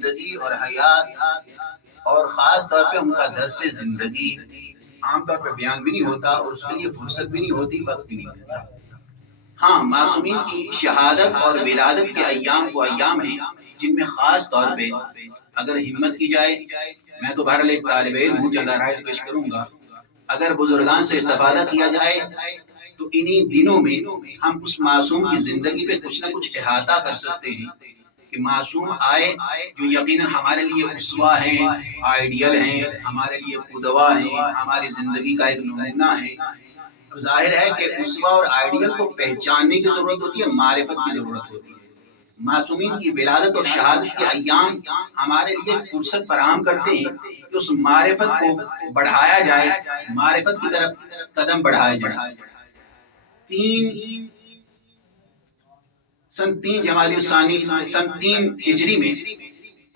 زندگی اور حیات اور خاص طور پہ ان کا درس زندگی عام طور پہ بیان بھی نہیں ہوتا اور اس کے لیے فرصت بھی نہیں ہوتی، وقت بھی نہیں ملتا۔ ہاں، معصومین کی شہادت اور ولادت کے ایام وہ ایام ہیں جن میں خاص طور پہ اگر ہمت کی جائے، میں تو بہرحال ایک طالب علم ہوں، چند رائز پیش کروں گا، اگر بزرگان سے استفادہ کیا جائے تو انہی دنوں میں ہم اس معصوم کی زندگی پہ کچھ نہ کچھ احاطہ کر سکتے ہیں کہ معصوم آئے جو یقیناً ہمارے لیے اسوہ ہیں، آئیڈیل ہیں، ہمارے لیے قدوہ ہیں، ہماری زندگی کا ایک نمونہ ہے۔ ظاہر ہے کہ اسوہ اور آئیڈیل کو پہچاننے کی ضرورت ہوتی ہے، معرفت کی ضرورت ہوتی ہے۔ معصومین کی ولادت اور شہادت کے ایام ہمارے لیے فرصت فراہم کرتے ہیں کہ اس معرفت کو بڑھایا جائے، معرفت کی طرف قدم بڑھایا جائے۔ سن 3 جمادی الثانی سن 3 ہجری میں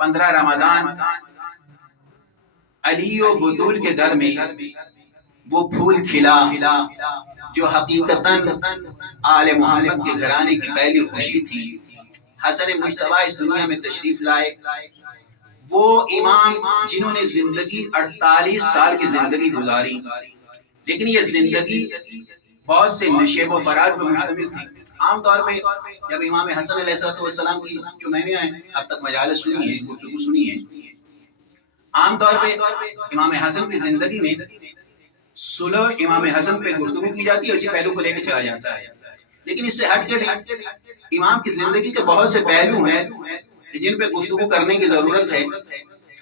15 رمضان علی و بطول کے گھر میں وہ پھول کھلا جو حقیقتاً آل محمد کے گھرانے کی پہلی خوشی تھی۔ حسن مجتبیٰ اس دنیا میں تشریف لائے، وہ امام جنہوں نے زندگی 48 سال کی زندگی گزاری، لیکن یہ زندگی بہت سے نشیب و فراز پر مشتمل تھی۔ عام طور پہ جب امام حسن علیہ السلام کی جو میں نے اب تک مجالس سنی ہے، گفتگو سنی ہے، عام طور پہ امام حسن کی زندگی میں صلح امام حسن پہ گفتگو کی جاتی ہے، اسی پہلو کو لے کے چلا جاتا ہے، لیکن اس سے ہٹ کے امام کی زندگی کے بہت سے پہلو ہیں جن پہ گفتگو کرنے کی ضرورت ہے۔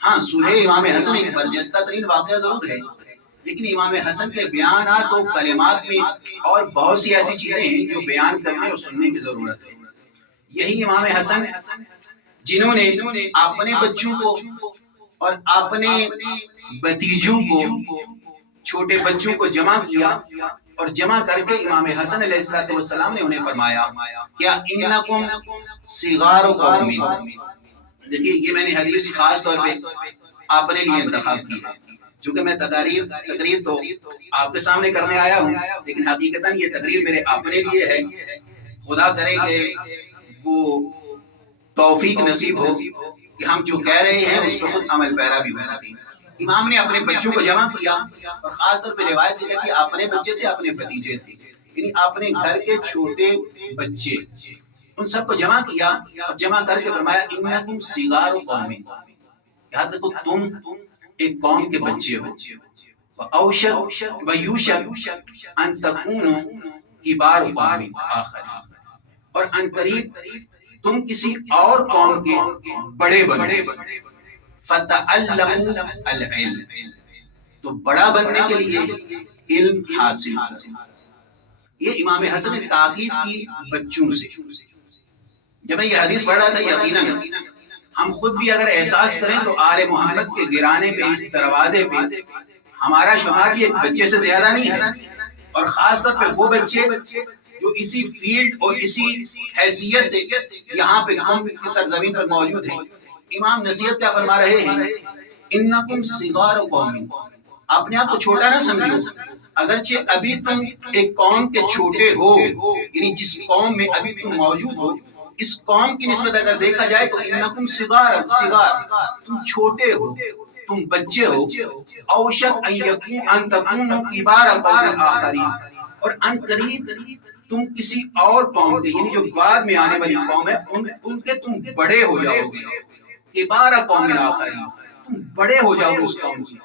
ہاں، صلح امام حسن ایک برجستہ ترین واقعہ ضرور ہے، لیکن امام حسن کے بیانات و کلمات میں اور بہت سی ایسی چیزیں ہیں جو بیان کرنے اور سننے کی ضرورت ہے۔ یہی امام حسن جنہوں نے اپنے بچوں کو اور اپنے بھتیجوں کو، چھوٹے بچوں کو جمع کیا اور جمع کر کے امام حسن علیہ السلام نے انہیں فرمایا کیا انکم صغار قوم۔ دیکھیے، یہ میں نے حدیث خاص طور پہ اپنے لیے انتخاب کی ہے، چونکہ میں تقریر تو آپ کے سامنے کرنے آیا ہوں، لیکن حقیقتاً یہ تقریر میرے اپنے لیے ہے۔ خدا کرے کہ وہ توفیق نصیب ہو کہ ہم جو کہہ رہے ہیں اس پر خود عمل پیرا بھی ہو سکے۔ امام نے اپنے بچوں کو جمع کیا اور خاص طور پہ روایت یہ کہ اپنے بچے تھے، اپنے بھتیجے تھے، یعنی اپنے گھر کے چھوٹے بچے، ان سب کو جمع کیا اور جمع کر کے فرمایا انکم صغار قوم، یاد رکھو تم ایک قوم کے بچے ہو، اوشک ویوشک ان تکونوا کبار قوم آخرین، اور ان قریب تم کسی اور قوم کے بڑے بنو، فتعلموا العلم، تو بڑا بننے کے لیے علم حاصل کرو۔ یہ امام حسن نے تاکید کی بچوں سے۔ جب میں یہ حدیث پڑھ رہا تھا، یقیناً ہم خود بھی اگر احساس کریں تو آل محمد کے گرانے پہ، اس دروازے پہ ہمارا شمار بھی ایک بچے سے زیادہ نہیں ہے، اور خاص طور پہ وہ بچے جو اسی فیلڈ اور اسی حیثیت سے یہاں پہ قوم کی سرزمین پر موجود ہیں۔ امام نصیحت کیا فرما رہے ہیں؟ انکم صغار قوم، اپنے آپ کو چھوٹا نہ سمجھو، اگرچہ ابھی تم ایک قوم کے چھوٹے ہو، یعنی جس قوم میں ابھی تم موجود ہو، اس قوم کی نسبت اگر دیکھا جائے تو انکم صغار، تم چھوٹے ہو، تم بچے ہو، اوشک ان تکونوا کبار قوم آخرین، اور ان قریب تم کسی اور قوم کے، یعنی جو بعد میں آنے والی قوم ہے، ان کے تم بڑے ہو جاؤ گے، کبار قوم آخرین، تم بڑے ہو جاؤ گے اس قوم کی۔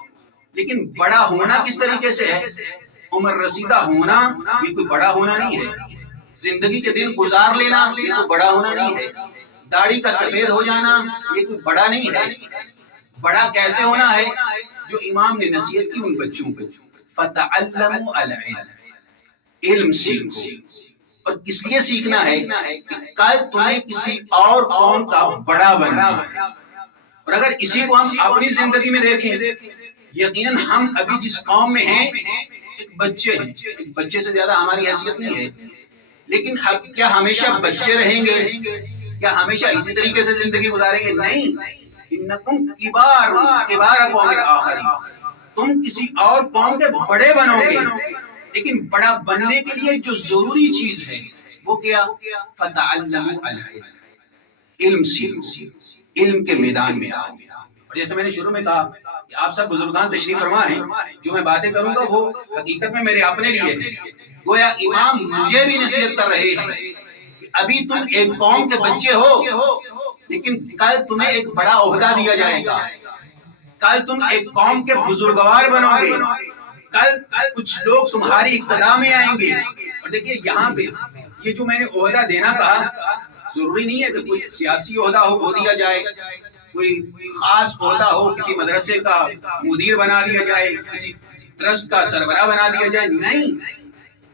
لیکن بڑا ہونا کس طریقے سے ہے؟ عمر رسیدہ ہونا یہ کوئی بڑا ہونا نہیں ہے، زندگی کے دن گزار لینا یہ کوئی بڑا ہونا نہیں ہے، داڑھی کا سفید ہو جانا یہ کوئی بڑا نہیں ہے۔ بڑا کیسے ہونا ہے؟ جو امام نے نصیحت کی ان بچوں کو، فتعلموا العلم، علم سیکھو۔ اور کس لیے سیکھنا ہے؟ کہ کل تمہیں کسی اور قوم کا بڑا بننا ہے۔ اور اگر اسی کو ہم اپنی زندگی میں دیکھیں، یقیناً ہم ابھی جس قوم میں ہیں ایک بچے ہیں، ایک بچے سے زیادہ ہماری حیثیت نہیں ہے، لیکن کیا ہمیشہ بچے رہیں گے؟ کیا ہمیشہ اسی طریقے سے زندگی گزاریں گے؟ نہیں، انکم کبار قوم آخرین، تم کسی اور قوم کے بڑے بنو گے، لیکن بڑا بننے کے لیے جو ضروری چیز ہے وہ کیا؟ فتعلموا العلم، علم سیکھو۔ علم کے میدان میں آؤ. اور جیسے میں نے شروع میں کہا کہ آپ سب بزرگان تشریف فرما ہیں، جو میں باتیں کروں گا وہ حقیقت میں میرے اپنے لیے ہے. گویا امام مجھے بھی نصیحت کر رہے ہیں کہ ابھی تم ایک قوم کے بچے ہو، لیکن کل تمہیں ایک بڑا عہدہ دیا جائے گا. کل تم ایک قوم کے بزرگوار بنو گے. کل کچھ لوگ تمہاری اقتدا میں آئیں گے. اور دیکھیے یہاں پہ یہ جو میں نے عہدہ دینا کہا، ضروری نہیں ہے کہ کوئی سیاسی عہدہ ہو وہ دیا جائے، کوئی خاص عہدہ ہو کسی مدرسے کا مدیر بنا دیا جائے، کسی ٹرسٹ کا سربراہ بنا دیا جائے. نہیں،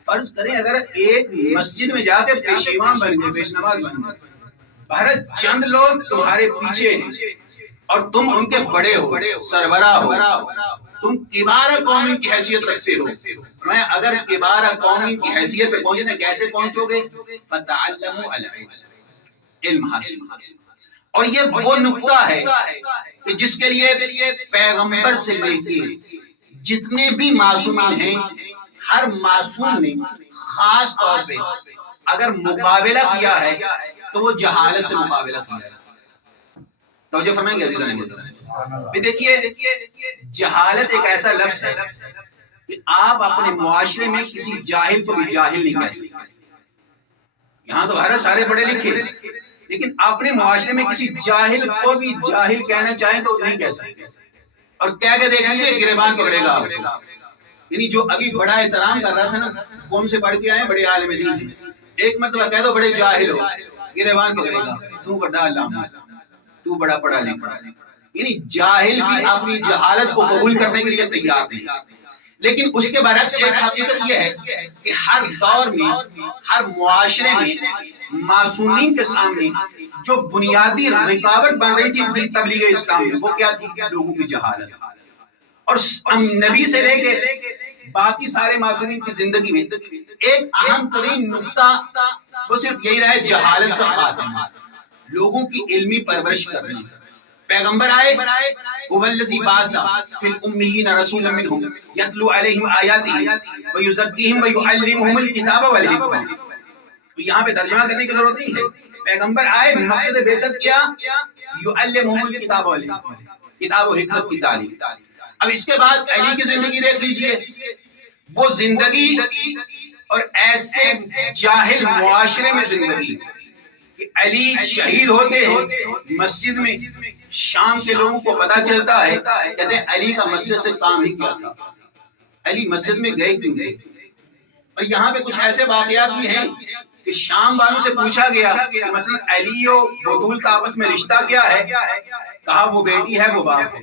فرض کریں اگر ایک مسجد میں جا کے پیش امام بن گئے، پیش نماز بن گئے، بھارت چند لوگ تمہارے پیچھے ہیں اور تم ان کے بڑے ہو، سربراہ ہو، تم کبار قوم کی حیثیت رکھتے ہو. میں اگر کبار قوم کی حیثیت پہ پہنچنے کیسے پہنچو گے؟ فتعلموا العلم، علم حاصل. اور یہ وہ نقطہ ہے کہ جس کے لیے پیغمبر سے لے کے جتنے بھی معصومین ہیں، ہر معصوم نے خاص طور پہ اگر مقابلہ کیا ہے تو وہ جہالت سے مقابلہ کیا ہے. توجہ فرمائیں گے عزیزان محترم. دیکھیے جہالت ایک ایسا لفظ ہے کہ آپ اپنے معاشرے میں کسی جاہل کو بھی جاہل نہیں کہہ سکتے. یہاں تو ہر سارے پڑھے لکھے، لیکن اپنے معاشرے میں کسی جاہل کو بھی جاہل کہنا چاہیں تو نہیں کہہ سکتے. اور کہہ کے دیکھ لیجیے گریبان پکڑے گا آپ کو. یعنی جو ابھی بڑا احترام کر رہا تھا نا، قوم سے پڑھ کے آئے بڑے عالم دین ہیں، ایک مرتبہ کہہ دو بڑے جاہل ہو، گریبان پکڑے گا، تو بڑا علامہ، تو بڑا پڑھا لکھا. یعنی جاہل بھی اپنی جہالت کو قبول کرنے کے لیے تیار نہیں. لیکن اس کے برعکس ایک حقیقت یہ ہے کہ ہر دور میں، ہر معاشرے میں معصومین کے سامنے جو بنیادی رکاوٹ بن رہی تھی تبلیغ اسلام میں، وہ کیا تھی؟ لوگوں کی جہالت. اور نبی سے لے کے باقی سارے معصومین کی زندگی میں ایک اہم ترین نقطہ وہ صرف یہی رہا ہے، جہالت کا خاتمہ، لوگوں کی علمی پرورش کرنا. پیغمبر آئے، هو الذی بعث فی الامیین رسولا منہم یتلو علیہم آیاتہ ویزکیہم ویعلمہم الکتاب والحکمہ. یہاں پہ ترجمہ کرنے کی ضرورت نہیں ہے. پیغمبر آئے، مقصد بعثت کیا، یعلمہم الکتاب والحکمہ، کتاب و حکمت کی تعلیم. اب اس کے بعد علی کی زندگی دیکھ لیجئے. وہ زندگی اور ایسے جاہل معاشرے میں زندگی کہ علی شہید ہوتے ہیں مسجد میں، شام کے لوگوں کو پتا چلتا ہے، کہتے ہیں علی کا مسجد سے کام ہی کیا تھا، علی مسجد میں گئے کیوں تھے. اور یہاں پہ کچھ ایسے واقعات بھی ہیں کہ شام والوں سے پوچھا گیا کہ مثلا علی و بطول کا آپس میں رشتہ کیا ہے، کہا وہ بیٹی ہے وہ باپ ہے.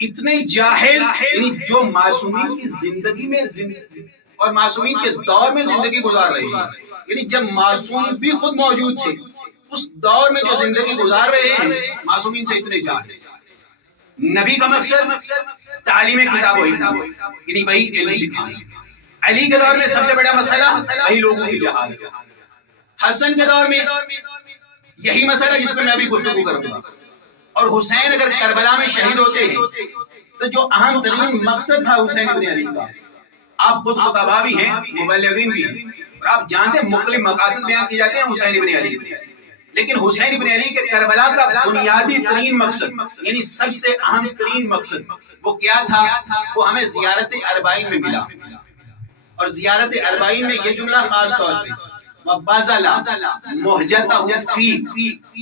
اتنے جاہل، یعنی جو معصومین کی زندگی میں اور معصومین کے دور میں زندگی گزار رہے ہیں، یعنی جب معصوم بھی خود موجود تھے اس دور میں جو زندگی گزار رہے ہیں، معصومین سے اتنے جاہل. نبی کا مقصد تعلیم کتاب و حکمت، یعنی وہی علم سکھانا. علی کے دور میں سب سے بڑا مسئلہ وہی لوگوں کی جہالت. حسن کے دور میں یہی مسئلہ جس پر میں ابھی گفتگو کروں گا. اور حسین اگر کربلا میں شہید ہوتے ہیں تو جو اہم ترین مقصد تھا حسین ابن علی کا، آپ خود خطبہ بھی ہیں، مبلغین بھی ہیں، اور آپ جانتے ہیں مختلف مقاصد بیان کیے جاتے ہیں حسین ابن علی کے. لیکن حسین ابن علی کے کربلا کا بنیادی ترین مقصد، یعنی سب سے اہم ترین مقصد وہ کیا تھا؟ وہ ہمیں زیارت اربعین میں ملا. اور زیارت اربعین میں یہ جملہ خاص طور پہ وَبَذَلَ مُحْجَتَهُ فِي،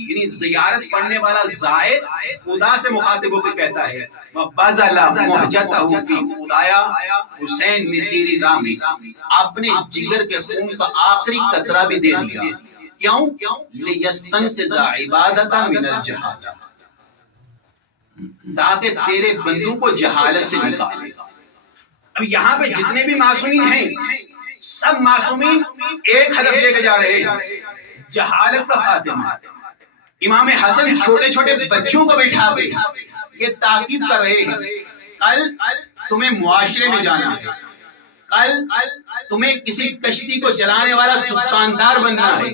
یعنی زیارت پڑھنے والا زائر خدا سے مخاطب ہو کے کہتا ہے وَبَذَلَ مُحْجَتَهُ فِي، خدایا حسین نے تیری راہ میں اپنے جگر کے خون کا آخری قطرہ بھی دے دیا. کیوں؟ لِيَسْتَنْقِذَ عِبَادَكَ مِنَ الْجَهَالَةِ، تاکہ تیرے بندوں کو جہالت سے نکالے. اب یہاں پہ جتنے بھی معصومین ہیں سب معصومین ایک ہدف لے کے جا رہے ہیں، جہالت کا خاتمہ. امام حسن چھوٹے چھوٹے بچوں کو بٹھا کے یہ تاکید کر رہے ہیں، کل تمہیں معاشرے میں جانا ہے، کل تمہیں کسی کشتی کو چلانے والا سکاندار بننا ہے،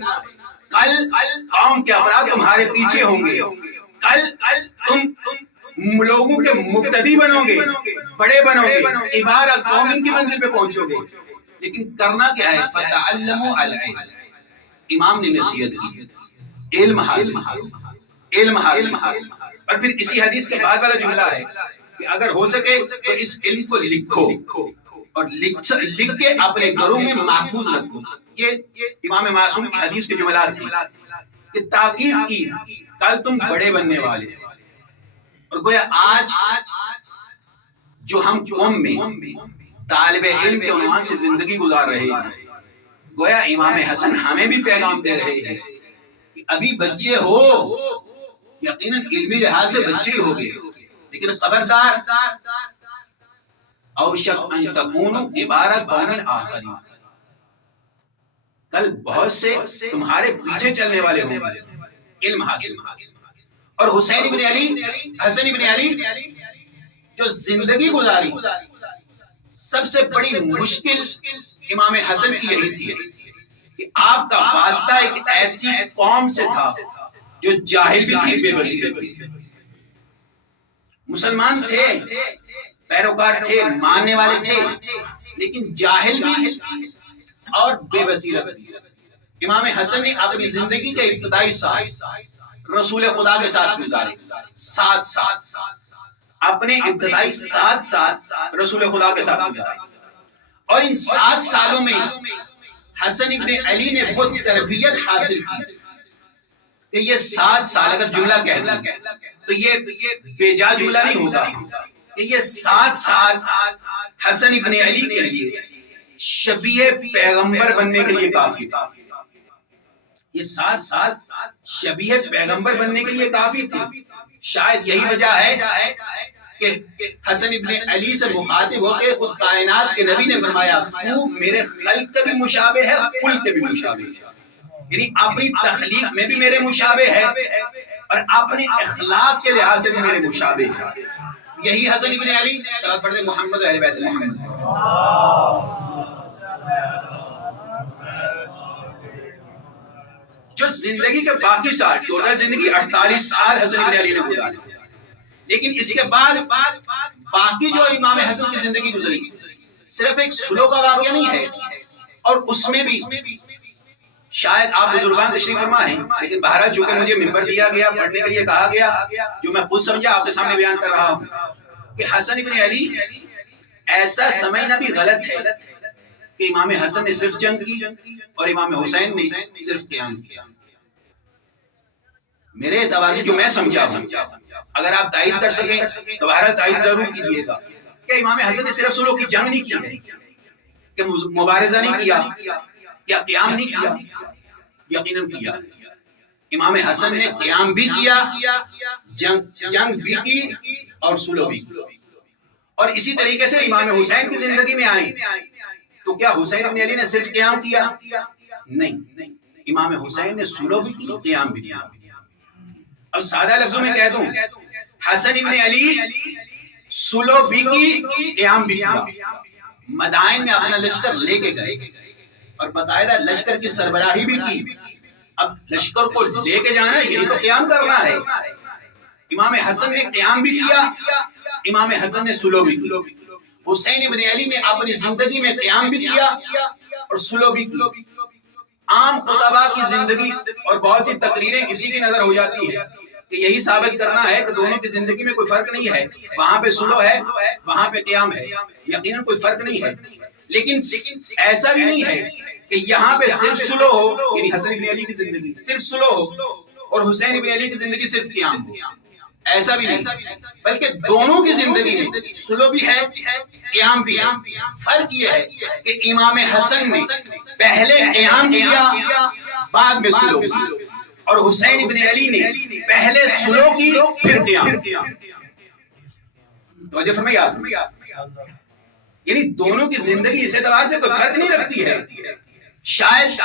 کل قوم کے افراد تمہارے پیچھے ہوں گے، کل تم لوگوں کے مقتدی بنو گے، بڑے بنو گے، عبارت قوم کی منزل پہ پہنچو گے. لیکن کرنا کیا ہے؟ فتعلموا العلم. امام نے نصیحت کی علم حاصل. علم حاصل. اور پھر اسی حدیث کے بعد والا جملہ ہے کہ اگر ہو سکے تو اس علم کو لکھو اور لکھ کے اپنے گھروں میں محفوظ رکھو. یہ امام معصوم کی حدیث کے جملات ہیں کہ تاکید کی کل تم بڑے بننے والے ہیں. اور گویا آج جو ہم قوم میں طالب علم کے عنوان سے زندگی گزار رہے ہیں، گویا امام حسن ہمیں بھی پیغام دے رہے ہیں کہ ابھی بچے ہو، یقیناً علمی لحاظ سے بچے ہی ہوگے، لیکن خبردار اوشک ان تکونوا کبار قوم آخرین، کل بہت سے تمہارے پیچھے چلنے والے ہوں گے علم حاصل. اور حسین ابن علی، حسن ابن علی جو زندگی گزاری، سب سے بڑی مشکل امام حسن کی یہی تھی کہ آپ کا واسطہ ایک ایسی قوم سے تھا جو جاہل بھی تھی، بے بصیرت بھی تھی. مسلمان تھے، پیروکار تھے، ماننے والے تھے، لیکن جاہل بھی اور بے بصیرت بھی. امام حسن نے اپنی زندگی کے ابتدائی سال رسول خدا کے ساتھ گزارے، 7 سال اپنے ابتدائی 7 سال رسول خدا کے ساتھ گزارے. اور ان 7 سالوں میں حسن ابن علی نے وہ تربیت حاصل کی کہ یہ 7 سال اگر جملہ کہہ دوں تو یہ بے جا جملہ نہیں ہوگا کہ یہ 7 سال حسن ابن علی کے لیے شبیہ پیغمبر بننے کے لیے کافی تھا. یہ 7 سال شبیہ پیغمبر بننے کے لیے کافی تھی. شاید یہی وجہ ہے کہ حسن ابن علی سے مخاطب ہو کے خود کائنات کے نبی نے فرمایا تو میرے خلق کے بھی مشابہ ہے، خلق کے بھی مشابہ ہے. یعنی اپنی تخلیق میں بھی میرے مشابہ ہے اور اپنے اخلاق کے لحاظ سے بھی میرے مشابہ ہے. یہی حسن ابن علی. صلوات پڑھتے محمد و اہل بیت محمد. جو زندگی کے باقی سال، ٹوٹل زندگی 48 سال حسن ابن علی نے گزاری، لیکن اسی کے بعد باقی جو امام حسن کی زندگی گزری صرف ایک سلو کا واقعہ نہیں ہے. اور اس میں بھی شاید آپ بزرگان تشریف فرما ہیں، لیکن بہرحال چونکہ مجھے منبر دیا گیا، پڑھنے کے لیے کہا گیا، جو میں خود سمجھا آپ کے سامنے بیان کر رہا ہوں کہ حسن ابن علی ایسا سمجھنا بھی غلط ہے کہ امام حسن نے صرف جنگ کی اور امام حسین نے صرف قیام کیا. میرے اعتبار سے جو میں سمجھا ہوں، اگر آپ تائید کر سکیں تو بہرحال تائید ضرور کیجئے گا کہ امام حسن نے صرف سلو کی جنگ نہیں کی، کہ مبارزہ نہیں کیا یا قیام نہیں کیا، یقیناً کیا. امام حسن نے قیام بھی کیا، جنگ بھی کی اور سلو بھی کی. اور اسی طریقے سے امام حسین کی زندگی میں آئی تو کیا حسین ابن علی نے صرف قیام کیا؟ نہیں، امام حسین نے سلو بھی کی، قیام بھی کیا. اب سادہ لفظوں میں کہہ دوں، حسن ابن علی سلو بھی کی، قیام بھی کیا. مدائن میں اپنا لشکر لے کے گئے اور باقاعدہ لشکر کی سربراہی بھی کی. اب لشکر کو لے کے جانا ہے، یہی تو قیام کرنا ہے. امام حسن نے قیام بھی کیا، امام حسن نے سلو بھی کیا. حسین ابن علی نے اپنی زندگی میں قیام بھی کیا اور سلو بھی کیا. عام خطبہ کی زندگی اور بہت سی تقریریں اسی کی نظر ہو جاتی ہے کہ یہی ثابت کرنا ہے کہ دونوں کی زندگی میں کوئی فرق نہیں ہے، وہاں پہ سلو ہے، وہاں پہ قیام ہے، یقیناً کوئی فرق نہیں ہے. لیکن ایسا بھی نہیں ہے کہ یہاں پہ صرف سلو ہو، یعنی حسن ابن علی کی زندگی صرف سلو ہو اور حسین ابن علی کی زندگی صرف قیام ہو. ایسا بھی نہیں، بلکہ دونوں کی زندگی میں سلو بھی ہے، قیام بھی ہے. فرق یہ ہے کہ امام حسن نے پہلے قیام کیا، بعد میں سلو کیا، اور حسین ابن علی نے پہلے سلو کی پھر قیام کیا. توجہ فرمائیے آپ. یعنی دونوں کی زندگی اس اعتبار سے کوئی فرق نہیں رکھتی ہے. شاید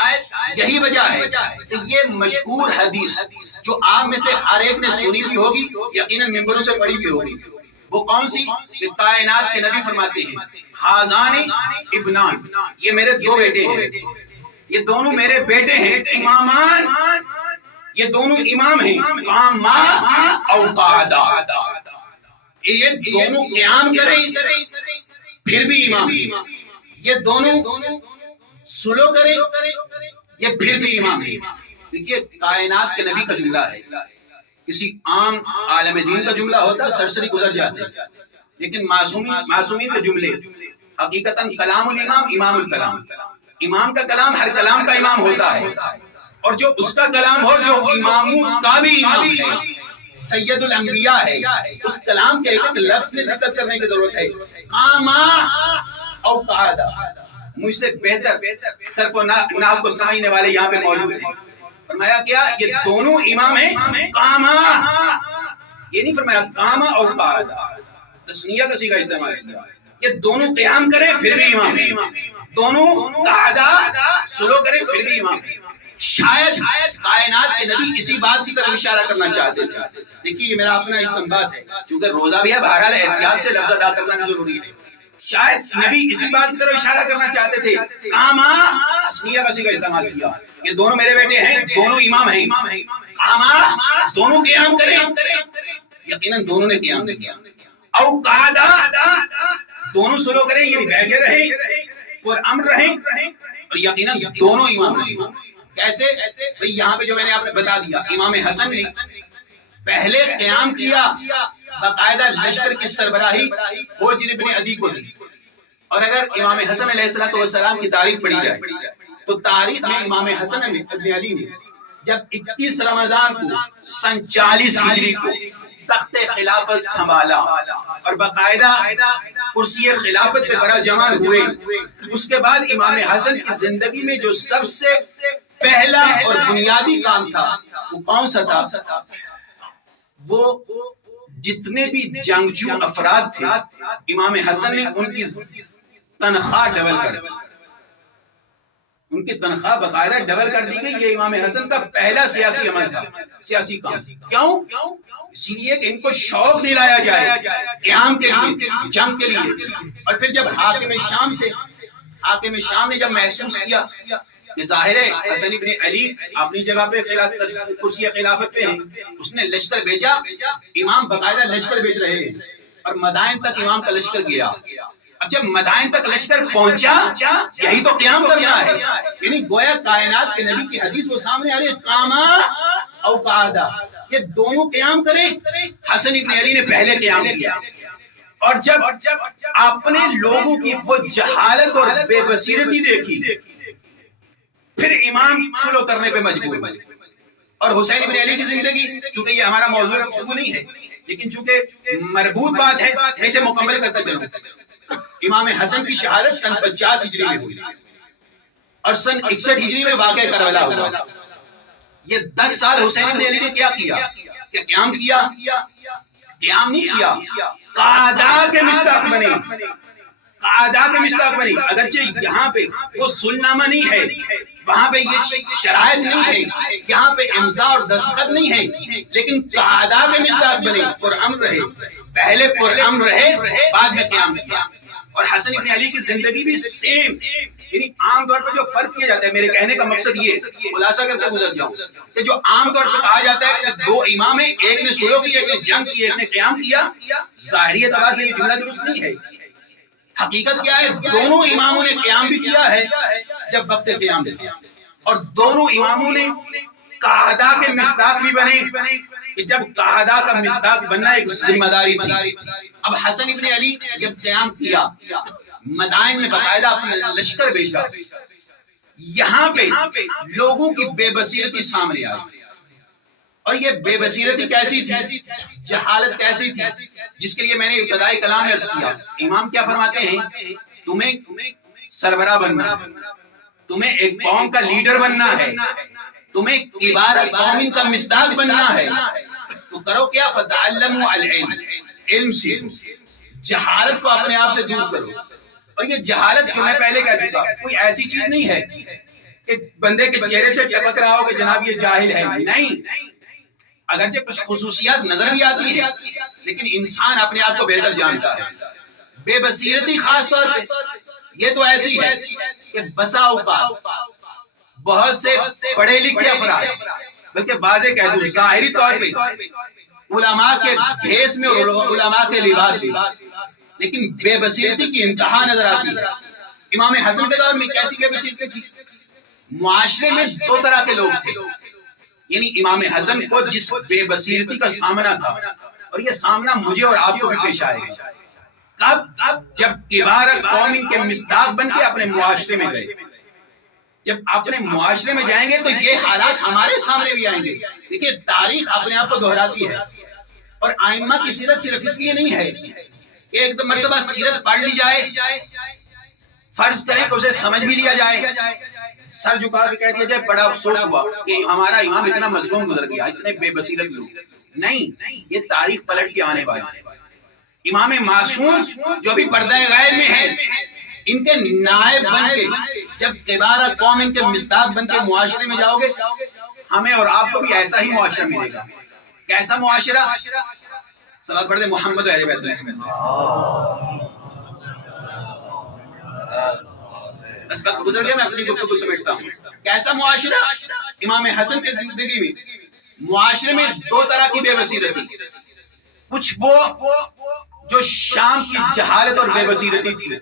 یہی وجہ ہے کہ یہ مشہور حدیث جو آپ میں سے ہر ایک نے سنی بھی ہوگی، یقیناً ممبروں سے پڑھی بھی ہوگی، وہ کون سی؟ کہ کائنات کے نبی فرماتے ہیں ہازان ابنان، یہ میرے 2 بیٹے ہیں، یہ دونوں میرے بیٹے ہیں، امامان، یہ دونوں امام ہیں، قاما او قعدا، یہ دونوں قیام کریں پھر بھی امام ہیں، یہ دونوں سلو کریں یہ پھر بھی امام ہیں. دیکھیے کائنات کے نبی کا جملہ ہے کسی عام عالم دین کا جملہ ہوتا سرسری گزر جاتے، لیکن معصومین کے جملے حقیقتاً کلام الامام امام الکلام، امام کا کلام ہر کلام کا امام ہوتا ہے، اور جو اس کا کلام ہو جو اماموں کا بھی امام ہے، سید الانبیاء ہے، اس کلام کے ایک ایک لفظ میں دقت کرنے کی ضرورت ہے۔ قاما او قعدا، مجھ سے بہتر صرف و نحو کو سمجھنے والے یہاں پہ موجود ہیں۔ فرمایا کیا یہ دونوں امام ہیں، قاما، یہ نہیں فرمایا قاما اور قعدا، تثنیہ کا صیغہ استعمال کیا، یہ دونوں قیام کریں پھر بھی امام ہیں، دونوں قعدا سلو کریں پھر بھی امام ہیں۔ شاید کائنات کے نبی اسی بات کی طرف اشارہ کرنا چاہتے تھے۔ دیکھیے یہ میرا اپنا استنباط ہے، کیونکہ روزہ بھی ہے، بہرحال احتیاط سے لفظ ادا کرنا بھی ضروری ہے۔ شاید نبی اسی بات کی طرف اشارہ کرنا چاہتے تھے، قاما تثنیہ کا صیغہ استعمال کیا، یہ دونوں میرے بیٹے ہیں، دونوں امام ہیں، قاما دونوں قیام کریں، یقیناً دونوں نے قیام کیا، او قعدا دونوں سلو کریں، یعنی بیٹھے رہیں پر امر رہیں، اور یقیناً دونوں امام رہیں۔ کیسے؟ بھئی یہاں پہ جو میں نے آپ نے بتا دیا، امام حسن نے پہلے قیام کیا، باقاعدہ لشکر کی سربراہی حجر ابن عدی کو دی، اور اگر امام حسن علیہ السلام کی تاریخ پڑھی جائے تو تاریخ میں امام حسن ابن علی نے جب 21 رمضان کو سن 40 ہجری کو تخت خلافت سنبھالا اور باقاعدہ کرسی خلافت پہ براجمان ہوئے، اس کے بعد امام حسن کی زندگی میں جو سب سے پہلا اور بنیادی کام تھا وہ کون سا تھا؟ وہ جتنے بھی جنگجو افراد تھے امام حسن نے ان کی تنخواہ ڈبل کر دی، ان کی تنخواہ باقاعدہ ڈبل کر دی گئی۔ یہ امام حسن کا پہلا سیاسی عمل تھا، سیاسی کام۔ کیوں؟ اسی لیے کہ ان کو شوق دلایا جائے قیام کے لیے، جنگ کے لیے۔ اور پھر جب حاکم شام نے جب محسوس کیا کہ ظاہر ہے حسن ابن علی اپنی جگہ پہ کرسی خلافت پہ ہیں، اس نے لشکر بھیجا، امام باقاعدہ لشکر بھیج رہے ہیں، اور مدائن تک امام کا لشکر گیا۔ اب جب مدائن تک لشکر پہنچا، یہی تو قیام کرنا ہے، یعنی گویا کائنات کے نبی کی حدیث وہ سامنے آ رہی ہے، قاما او قعدا، یہ دونوں قیام کریں۔ حسن ابن علی نے پہلے قیام کیا، اور جب اپنے لوگوں کی وہ جہالت اور بے بصیرتی دیکھی پھر امام سلو کرنے پہ مجبور ہوئے۔ اور حسین ابن علی کی زندگی، چونکہ یہ ہمارا موضوع گفتگو نہیں ہے لیکن چونکہ مربوط بات ہے میں اسے مکمل کرتا چلوں۔ امام حسن کی شہادت سن 50 ہجری میں ہوئی اور سن 61 ہجری میں واقع کربلا ہوا۔ یہ 10 سال حسین ابن علی نے کیا کیا؟ کہ قیام کیا؟ قیام نہیں کیا، قعدہ کے مصداق بنے، قعدہ کے مصداق بنی۔ اگرچہ یہاں پہ وہ سلنامہ نہیں ہے، وہاں پہ یہ شرائط نہیں ہے، یہاں پہ امضاء اور دستخط نہیں ہے، لیکن قعدہ کے مصداق بنے، پرامر رہے، پہلے پرامر رہے، بعد میں قیام کیا۔ اور حسن ابن علی کی زندگی بھی سیم، یعنی عام طور پر جو فرق کیا جاتا ہے، میرے کہنے کا مقصد یہ خلاصہ کر کے گزر جاؤں کہ جو عام طور پر کہا جاتا ہے کہ دو امام ہیں، ایک نے سلو کی، ایک نے جنگ کی، ایک نے قیام کیا، ظاہری اعتبار سے یہ جملہ درست نہیں ہے۔ حقیقت کیا ہے؟ دونوں اماموں نے قیام بھی کیا ہے جب وقت قیام کیا، اور دونوں اماموں نے قعدہ کے مصداق بھی بنے کہ جب قعدہ کا مصداق بننا ایک ذمہ داری تھی۔ اب حسن ابن علی جب قیام کیا، مدائن میں باقاعدہ اپنا لشکر بھیجا، یہاں پہ لوگوں کی بے بصیرتی سامنے آئی، اور یہ بے بصیرتی کیسی تھی، جہالت کیسی تھی، جس کے لیے میں نے ابتدائی کلام میں عرض کیا۔ امام کیا فرماتے ہیں؟ تمہیں سربراہ بننا، تمہیں ایک قوم کا لیڈر بننا ہے، تمہیں کبار قوم کا مصداق بننا ہے، تو کرو کیا؟ فتعلموا العلم، علم سیکھو، جہالت کو اپنے آپ سے دور کرو۔ اور یہ جہالت جو میں پہلے کہہ چکا، کوئی ایسی چیز نہیں ہے کہ بندے کے چہرے سے ٹپک رہا ہو کہ جناب یہ جاہل ہے، نہیں، اگرچہ کچھ خصوصیات نظر بھی آتی ہے لیکن انسان اپنے آپ کو بہتر جانتا ہے۔ بے بصیرتی خاص طور پہ یہ تو ایسی ہے کہ بسا اوقات بہت سے پڑھے لکھے افراد، بلکہ واضح کہہ دوں ظاہری طور پہ علماء کے بھیس میں اور علماء کے لباس میں، لیکن بے بصیرتی کی انتہا نظر آتی ہے۔ امام حسن کے دور میں کیسی بے بصیرتی تھی؟ معاشرے میں دو طرح کے لوگ تھے، یعنی امام حسن کو جس بے بصیرتی کا سامنا تھا، اور یہ سامنا مجھے اور آپ کو بھی پیش آئے گا، کب؟ جب کبار قوم ان کے مصداق بن کے اپنے معاشرے میں گئے. جب اپنے معاشرے میں جائیں گے تو یہ حالات ہمارے سامنے بھی آئیں گے. دیکھیے تاریخ اپنے آپ کو دہراتی ہے، اور ائمہ کی سیرت صرف اس لیے نہیں ہے کہ ایک مرتبہ سیرت پڑھ لی جائے، فرض کریں کہ اسے سمجھ بھی لیا جائے، سر جھکا کے کہہ دیا جائے بڑا افسوس ہوا کہ ہمارا امام اتنا مظلوم گزر گیا، اتنے بے بصیرت لوگ. نہیں، یہ تاریخ پلٹ کے آنے والی ہے. امام معصوم جو بھی پردہ غیب میں ہیں، ان کے نائب بن کے جب کبار قوم ان کے مصداق بن کے معاشرے میں جاؤ گے، ہمیں اور آپ کو بھی ایسا ہی معاشرہ ملے گا. کیسا معاشرہ؟ صلوات پڑھ دیں محمد و اہل بیت میں. بس وقت گزر گیا، میں اپنی گفتگو سمیٹتا ہوں. کیسا معاشرہ؟ امام حسن کے زندگی میں معاشرے میں دو طرح کی بے بصیرتی. کچھ وہ جو شام کی جہالت اور بے بصیرتی تھی،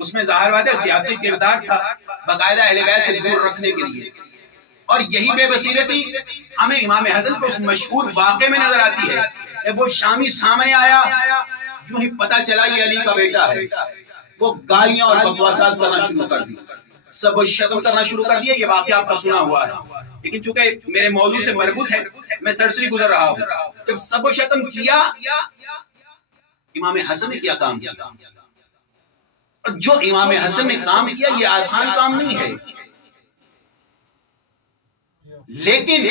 اس میں ظاہر بات ہے سیاسی کردار تھا باقاعدہ اہل بیت سے دور رکھنے کے لیے. اور یہی بے بصیرتی ہمیں امام حسن کو اس مشہور واقعے میں نظر آتی ہے کہ وہ شامی سامنے آیا، جو ہی پتا چلا یہ علی کا بیٹا ہے، وہ گالیاں اور بکواسات کرنا شروع کر دی، سب و شتم کرنا شروع کر دیا. یہ واقعہ آپ کا سنا ہوا ہے، لیکن چونکہ میرے موضوع سے مربوط ہے میں سرسری گزر رہا ہوں. جب سب و شتم کیا، امام حسن نے کیا کام کیا، اور جو امام حسن نے کام کیا یہ آسان کام نہیں ہے، لیکن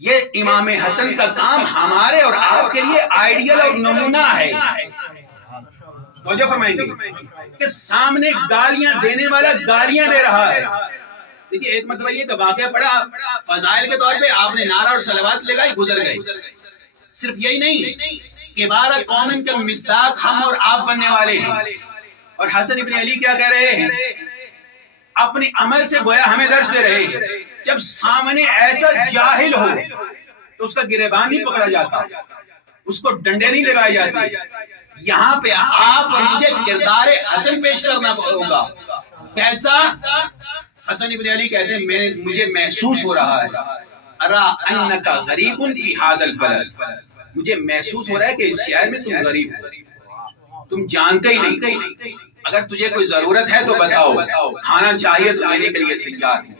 یہ امام حسن کا کام ہمارے اور آپ کے لیے آئیڈیل اور نمونہ ہے. توجہ فرمائیں گے کہ سامنے گالیاں دینے والا گالیاں دے رہا ہے. دیکھیے ایک مطلب یہ کہ واقعہ پڑا فضائل کے طور پہ آپ نے نعرہ اور صلوات لگائی، گزر گئے. صرف یہی نہیں کہ بارہ قوم کے مصداق ہم اور آپ بننے والے ہیں، اور حسن ابن علی کیا کہہ رہے ہیں؟ اپنے عمل سے گویا ہمیں درس دے رہے ہیں. جب سامنے ایسا جاہل ہو تو اس کا گریبان نہیں پکڑا جاتا، اس کو ڈنڈے نہیں لگائے جاتے. یہاں پہ آپ اور مجھے کردار حسن پیش کرنا ہوگا. کیسا؟ حسن ابن علی کہتے ہیں مجھے محسوس ہو رہا ہے، ارا انکا غریب فی ھذا البلد، مجھے محسوس ہو رہا ہے کہ اس شہر میں تم غریب ہو، تم جانتے ہی نہیں. اگر تجھے کوئی ضرورت ہے تو بتاؤ، کھانا چاہیے تو دینے کے لیے تیار ہوں،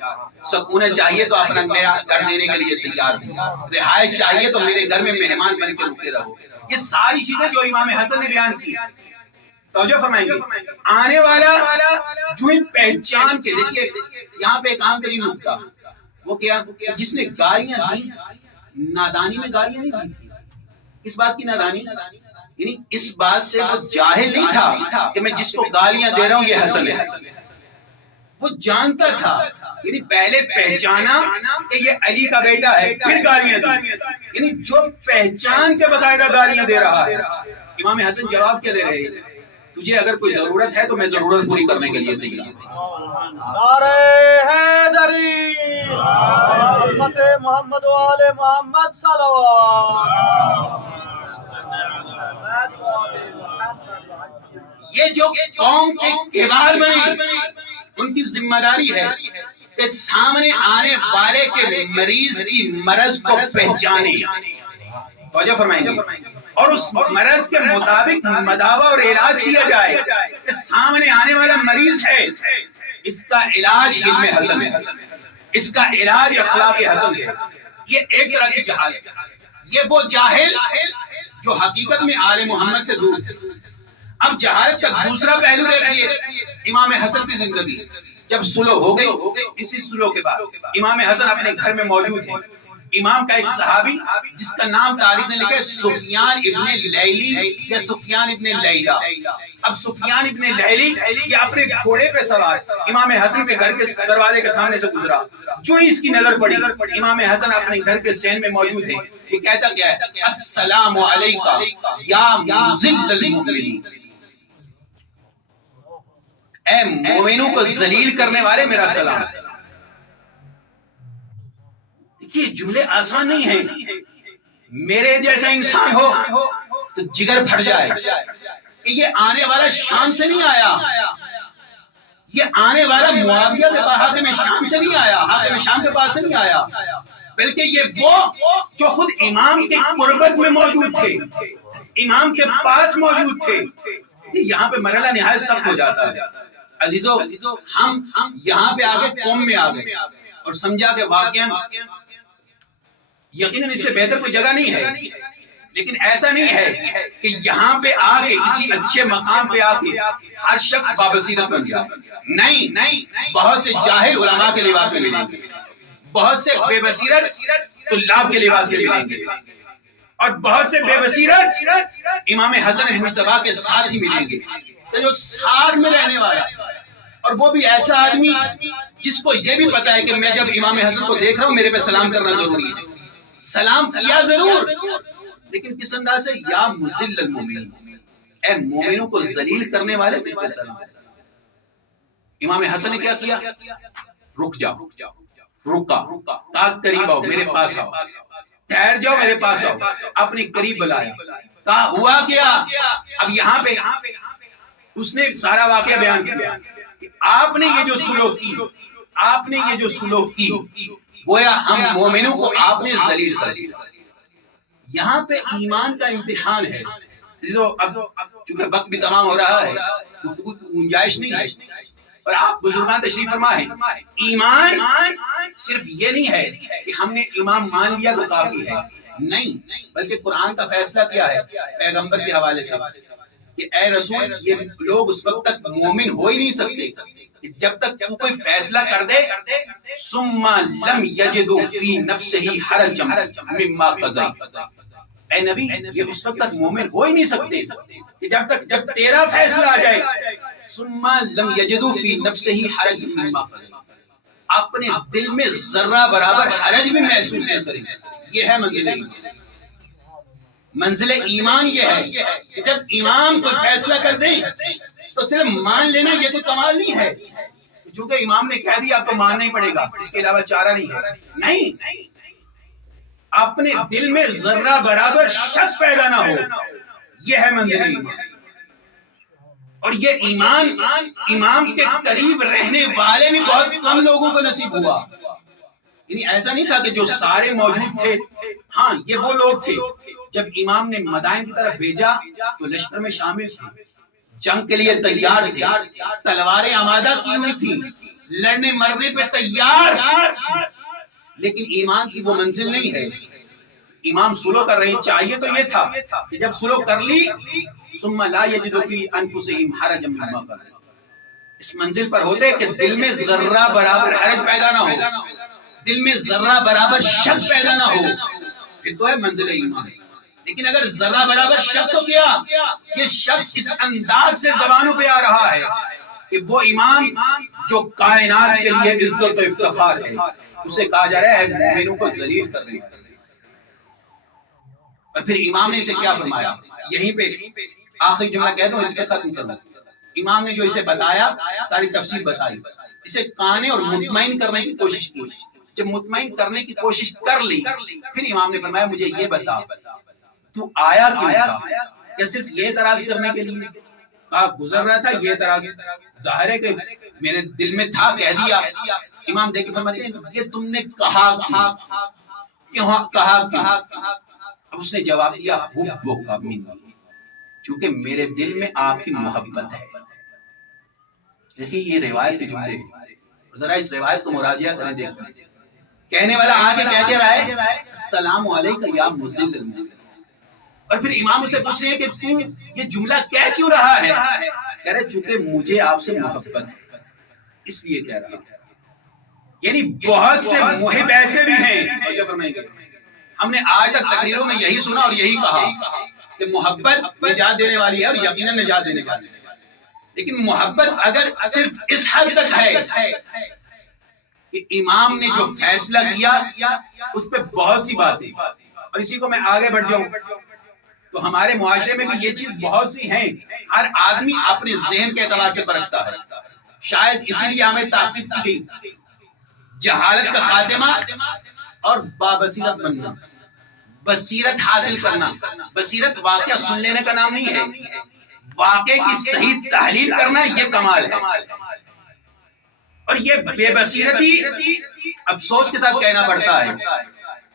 سکونت چاہیے تو اپنا میرا گھر دینے کے لیے تیار ہوں، رہائش چاہیے تو میرے گھر میں مہمان بن کے رکے رہو. یہ ساری چیزیں جو امام حسن نے بیان کی، توجہ فرمائیں گے. آنے والا جو ہی پہچان کے، دیکھیے یہاں پہ ایک عام ترین نکتہ، وہ کیا؟ جس نے گالیاں دی، نادانی میں گالیاں نہیں دی تھی. اس بات کی نادانی، یعنی اس بات سے وہ جاہل نہیں تھا کہ میں جس کو گالیاں دے رہا ہوں یہ حسن ہے. وہ جانتا تھا، یعنی پہلے پہچانا کہ یہ علی کا بیٹا ہے، پھر گالیاں دی. یعنی جو پہچان کے باقاعدہ گالیاں دے رہا ہے. امام حسن جواب کیا دے رہے ہیں؟ تجھے اگر کوئی ضرورت ہے تو میں ضرورت پوری کرنے کے لیے تیار ہوں. نعرہ حیدری، امت محمد و آل محمد صلوات. یہ جو قوم کے کردار بنے، ان کی ذمہ داری ہے کہ سامنے آنے والے کے مریض کی مرض کو پہچانے، توجہ فرمائیں گے، اور اس مرض کے مطابق مداوا اور علاج کیا جائے. کہ سامنے آنے والا مریض ہے، اس کا علاج علم حسن ہے، اس کا علاج اخلاق حسن ہے. یہ ایک طرح کی جہالت ہے. یہ وہ جاہل جو حقیقت میں آل محمد سے دور تھے. اب جہالت کا دوسرا پہلو دیکھیے، امام حسن کی زندگی جب سلو ہو گئی، اسی سلو کے بعد امام حسن اپنے گھر میں موجود ہیں. امام کا ایک صحابی جس کا نام تاریخ نے لکھا ہے سفیان ابن لیلی یا سفیان ابن لیلا. اب سفیان ابن لیلی یہ اپنے گھوڑے پہ سوار امام حسن کے گھر کے دروازے کے سامنے سے گزرا. جو ہی اس کی نظر پڑی، امام حسن اپنے گھر کے صحن میں موجود ہیں. یہ کہتا کیا ہے؟ السلام علیکہ یا مذل المؤمنین، اے مومنوں کو ذلیل کرنے والے میرا سلام. یہ جملے آسان نہیں ہیں. میرے جیسا انسان ہو تو جگر پھٹ جائے کہ یہ آنے والا شام سے نہیں آیا، یہ آنے والا معاویہ کے حاکم شام سے نہیں آیا، حاکم شام کے پاس سے نہیں آیا، بلکہ یہ وہ جو خود امام کے قربت میں موجود تھے، امام کے پاس موجود تھے. یہاں پہ مرحلہ نہایت سخت ہو جاتا ہے عزیزو. ہم یہاں پہ آگے قوم میں آگئے اور سمجھا کہ واقعاً یقیناً اس سے بہتر کوئی جگہ نہیں ہے، لیکن ایسا نہیں ہے کہ یہاں پہ آ کے کسی اچھے مقام پہ آ کے ہر شخص بابصیرت بن جائے. نہیں، بہت سے جاہل علماء کے لباس میں ملیں گے، بہت سے بے بصیرت طلاب کے لباس میں ملیں گے، اور بہت سے بے بصیرت امام حسن مجتبیٰ کے ساتھ ہی ملیں گے. تو جو ساتھ میں رہنے والا، اور وہ بھی ایسا آدمی جس کو یہ بھی پتا ہے کہ میں جب امام حسن کو دیکھ رہا ہوں میرے پہ سلام کرنا ضروری ہے. سلام کیا ضرور، لیکن کس انداز سے؟ یا مذل المومنین، اے مومنوں کو ذلیل کرنے والے تجھ پہ سلام. امام حسن نے کیا کیا؟ رک جاؤ، رکا، کہا قریب آؤ، میرے پاس آؤ، ٹھہر جاؤ، میرے پاس آؤ، اپنے قریب بلایا. کہا ہوا کیا؟ اب یہاں پہ اس نے سارا واقعہ بیان کیا کہ آپ نے یہ جو سلوک کی، آپ نے یہ جو سلوک کی، گویا ہم مومنوں کو آپ نے ذلیل کر دیا. یہاں پہ ایمان کا امتحان ہے. اب چونکہ وقت بھی تمام ہو رہا ہے، گفتگو کی گنجائش نہیں ہے، اور آپ بزرگان تشریف فرما ہے. ایمان صرف یہ نہیں ہے کہ ہم نے امام مان لیا تو کافی ہے، نہیں، بلکہ قرآن کا فیصلہ کیا ہے پیغمبر کے حوالے سے کہ اے رسول، یہ لوگ اس وقت تک مومن ہو ہی نہیں سکتے جب تک تو کوئی فیصلہ کر دے. ثم لم یجدوا فی نفسہ حرجا مما قضیت، اے نبی یہ اس وقت تک مومن ہو ہی نہیں سکتے کہ جب تیرا فیصلہ آ جائے. ثم لم یجدوا فی نفسہ حرجا مما قضیت، اپنے دل میں ذرہ برابر حرج بھی محسوس نہ کریں. یہ ہے منزل ایمان. منزل ایمان یہ ہے کہ جب امام کوئی فیصلہ کر دیں تو صرف مان لینا یہ تو کمال نہیں ہے، چونکہ امام نے کہہ دیا آپ کو ماننا ہی پڑے گا، اس کے علاوہ چارہ نہیں ہے. نہیں، اپنے دل میں ذرہ برابر شک پیدا نہ ہو، یہ ہے منزل ایمان. اور یہ ایمان امام کے قریب رہنے والے بھی بہت کم لوگوں کو نصیب ہوا. یعنی ایسا نہیں تھا کہ جو سارے موجود تھے، ہاں یہ وہ لوگ تھے جب امام نے مدائن کی طرف بھیجا تو لشکر میں شامل تھے، جنگ کے لیے تیار تھے، تلواریں آمادہ کی ہوئی تھی، لڑنے مرنے پہ تیار. لیکن ایمان کی وہ منزل نہیں ہے. امام سلو کر رہے، چاہیے تو یہ تھا کہ جب سلو کر لی ثم لا یجدوا فی انفسہم حرجا مما قضیت، اس منزل پر ہوتے کہ دل میں ذرہ برابر حرج پیدا نہ ہو، دل میں ذرہ برابر شک پیدا نہ ہو، پھر تو ہے منزل ایمان. لیکن اگر ذرہ برابر شک تو کیا، یہ شک اس انداز سے زبانوں پہ آ رہا ہے کہ وہ امام جو کائنات کے لیے عزت و افتخار ہے، اسے کہا جا رہا ہے مومنوں کو ذلیل کر رہے ہیں. اور پھر امام نے اسے کیا فرمایا؟ یہیں پہ آخری جملہ کہہ دوں، اس پہ ختم کروں. امام نے جو اسے بتایا، ساری تفصیل بتائی، اسے قانے اور مطمئن کرنے کی کوشش کی. جب مطمئن کرنے کی کوشش کر لی پھر امام نے فرمایا مجھے یہ بتا تو آیا کیوں تھا؟ کیا صرف یہ اعتراض کرنے کے لیے؟ کہا گزر رہا تھا یہ اعتراض، ظاہر ہے کہ میرے دل میں تھا، کہہ دیا. امام دیکھ کے فرماتے ہیں یہ تم نے کہا کیوں؟ اب اس نے جواب دیا حبک منی، چونکہ میرے دل میں آپ کی محبت ہے. دیکھیے یہ روایت کے جملے، ذرا اس روایت کو مراجعہ کریں. دیکھیں کہنے والا آگے کہتے رہا ہے السلام علیکم یا مذل المومنین، اور پھر امام اسے پوچھ رہے ہیں کہ تو یہ جملہ کہہ کیوں رہا ہے؟ کہہ رہے چونکہ مجھے آپ سے محبت ہے اس لیے کہہ رہا ہوں. یعنی بہت سے محب ایسے بھی ہیں، ہم نے آج تک تقریروں میں یہی سنا اور یہی کہا کہ محبت نجات دینے والی ہے اور یقیناً نجات دینے والی ہے. لیکن محبت اگر صرف اس حد تک ہے کہ امام نے جو فیصلہ کیا اس پہ بہت سی باتیں، اور اسی کو میں آگے بڑھ جاؤں تو ہمارے معاشرے میں بھی یہ چیز بہت سی ہیں. ہر آدمی اپنے ذہن کے اعتبار سے پرکھتا ہے. شاید اسی لیے ہمیں تاکید کی گئی جہالت کا خاتمہ اور بابصیرت بننا، بصیرت حاصل کرنا. بصیرت واقعہ سن لینے کا نام نہیں ہے، واقعے کی صحیح تحلیل کرنا یہ کمال ہے. اور یہ بے بصیرتی افسوس کے ساتھ کہنا پڑتا ہے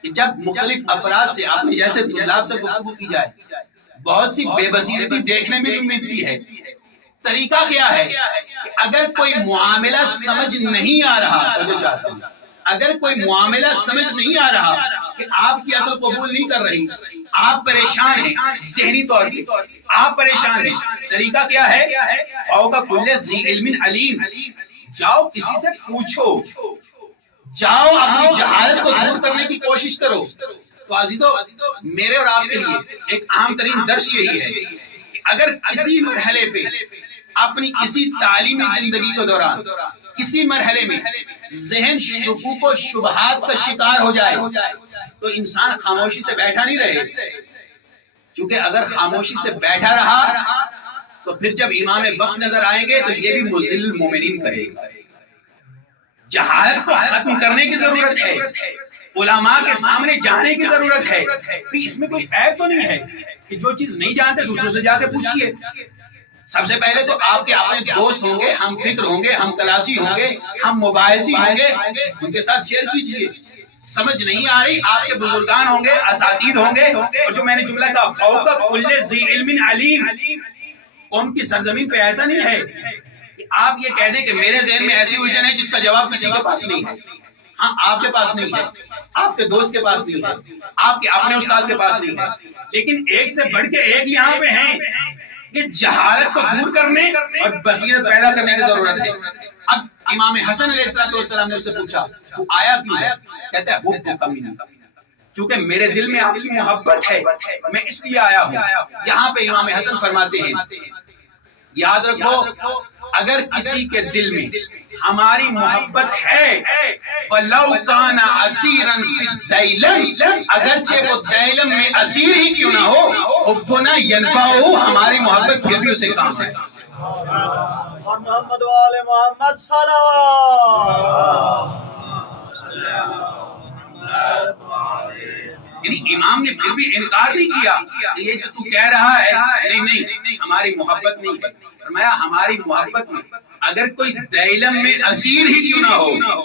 کہ جب مختلف افراد سے آپ نے جیسے طلاب سے گفتگو کی جائے بہت سی بے بصیرتی دیکھنے میں بھی ملتی ہے. طریقہ کیا ہے کہ اگر کوئی معاملہ سمجھ نہیں آ رہا تو جو چاہتا ہوں اگر کوئی معاملہ سمجھ نہیں آ رہا کہ آپ کی عقل قبول نہیں کر رہی, آپ پریشان ہیں ذہنی طور پہ, آپ پریشان ہیں, طریقہ کیا ہے؟ فوق کل ذی علم علیم, جاؤ کسی سے پوچھو, جاؤ اپنی جہالت کو دور کرنے کی کوشش کرو. تو عزیزو میرے اور آپ کے لیے ایک اہم ترین درس یہی ہے کہ اگر کسی مرحلے پہ اپنی کسی تعلیمی زندگی کے دوران کسی مرحلے میں ذہن شکوک و شبہات کا شکار ہو جائے تو انسان خاموشی سے بیٹھا نہیں رہے, کیونکہ اگر خاموشی سے بیٹھا رہا تو پھر جب امام وقت نظر آئیں گے تو یہ بھی مذل المومنین کہے گا. جہالت کو ختم کرنے کی ضرورت ہے, علماء کے سامنے جانے کی ضرورت ہے. اس میں کوئی عیب تو نہیں ہے کہ جو چیز نہیں جانتے دوسروں سے جا کے پوچھیے. سب سے پہلے تو آپ کے اپنے دوست ہوں گے, ہم فکر ہوں گے, ہم کلاسی ہوں گے, ہم مباحثی ہوں گے, ان کے ساتھ شیئر کیجیے. سمجھ نہیں آ رہی آپ کے بزرگان ہوں گے, اساتید ہوں گے, اور جو میں نے جملہ کہا فوق کل ذی علم علیم, ان کی سرزمین پہ ایسا نہیں ہے کہ آپ یہ کہہ دیں کہ میرے ذہن میں ایسی الجھن ہے جس کا جواب کسی کے پاس نہیں ہے. ہاں آپ کے پاس نہیں ہے, آپ کے دوست کے پاس نہیں ہے, آپ کے اپنے استاد کے پاس نہیں ہے, لیکن ایک سے بڑھ کے ایک یہاں پہ ہیں کہ جہالت کو دور کرنے اور بصیرت پیدا کرنے کی ضرورت ہے. اب امام حسن علیہ السلام نے اس سے پوچھا تو آیا کیوں ہے؟ کہتا ہے حب کمینہ, چونکہ میرے دل میں آپ کی محبت ہے میں اس لیے آیا ہوں. یہاں پہ امام حسن فرماتے ہیں یاد رکھو اگر کسی کے دل میں ہماری محبت ہے وَلَوْ كَانَ أَسِيرًا فِي الدَّيْلَمِ, اگرچہ وہ دیلم میں اسیر ہی کیوں نہ ہو, حُبُّنَا يَنْفَعُهُ, ہماری محبت پھر بھی اسے کام ہے. اور محمد و آل محمد صلوات. یعنی امام نے پھر بھی انکار نہیں کیا کہ یہ جو تو کہہ رہا ہے نہیں ہماری محبت نہیں ہے. فرمایا ہماری محبت میں اگر کوئی دیلم میں اسیر ہی کیوں نہ ہو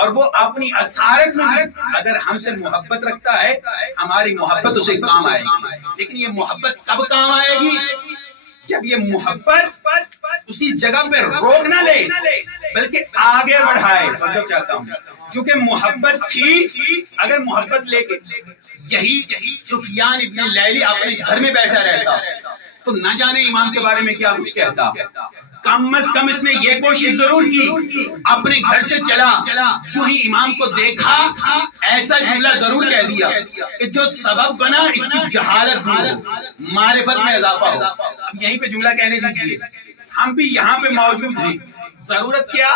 اور وہ اپنی اسارت میں بھی اگر ہم سے محبت رکھتا ہے ہماری محبت اسے کام آئے گی. لیکن یہ محبت کب کام آئے گی؟ جب یہ محبت اسی جگہ پہ روک نہ لے بلکہ آگے بڑھائے. اور جو چاہتا ہوں چونکہ محبت تھی, اگر محبت لے کے یہی سفیان ابن لیلی اپنے گھر میں بیٹھا رہتا تو نہ جانے امام کے بارے میں کیا کچھ کہتا. کم از کم اس نے یہ کوشش ضرور کی, اپنے گھر سے چلا جو ہی امام کو دیکھا ایسا جملہ ضرور کہہ دیا کہ جو سبب بنا اس کی جہالت دور ہو, معرفت میں اضافہ ہو. اب یہیں پہ جملہ کہنے دیجئے, ہم بھی یہاں پہ موجود ہیں. ضرورت کیا؟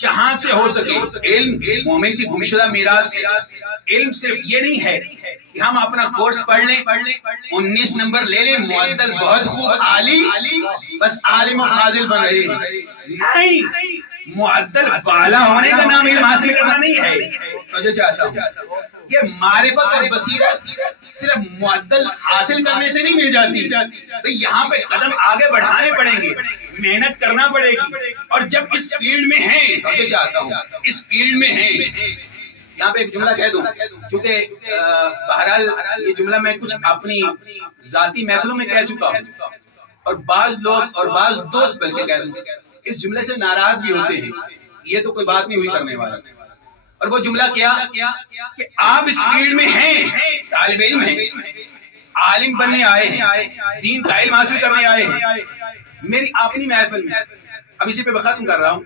جہاں سے ہو سکے علم مومن کی گمشدہ میراث ہے. علم صرف یہ نہیں ہے کہ ہم اپنا کورس پڑھ لیں 19 نمبر لے لیں معدل بہت خوب عالی بس عالم و فاضل بن رہے ہیں. نہیں, معدل بالا ہونے کا نام علم حاصل کرنا نہیں ہے. تو جو چاہتا ہوں یہ معرفت اور بصیرت صرف معدل حاصل کرنے سے نہیں مل جاتی. یہاں پہ قدم آگے بڑھانے پڑیں گے, محنت کرنا پڑے گی. اور جب اس فیلڈ میں ہیں تو جو چاہتا ہوں اس فیلڈ میں ہیں, یہاں پہ ایک جملہ کہہ دوں چونکہ بہرحال یہ جملہ میں کچھ اپنی ذاتی محفلوں میں کہہ چکا ہوں اور بعض لوگ اور بعض دوست بلکہ کہہ دوں اس جملے سے ناراض بھی ہوتے ہیں. یہ تو کوئی بات نہیں ہوئی کرنے والا. اور وہ جملہ کیا کہ آپ اس فیلڈ میں ہیں, طالب علم ہیں, عالم بننے آئے ہیں, دین کا علم حاصل کرنے آئے ہیں. میری اپنی محفل میں اب اسی پہ ختم کر رہا ہوں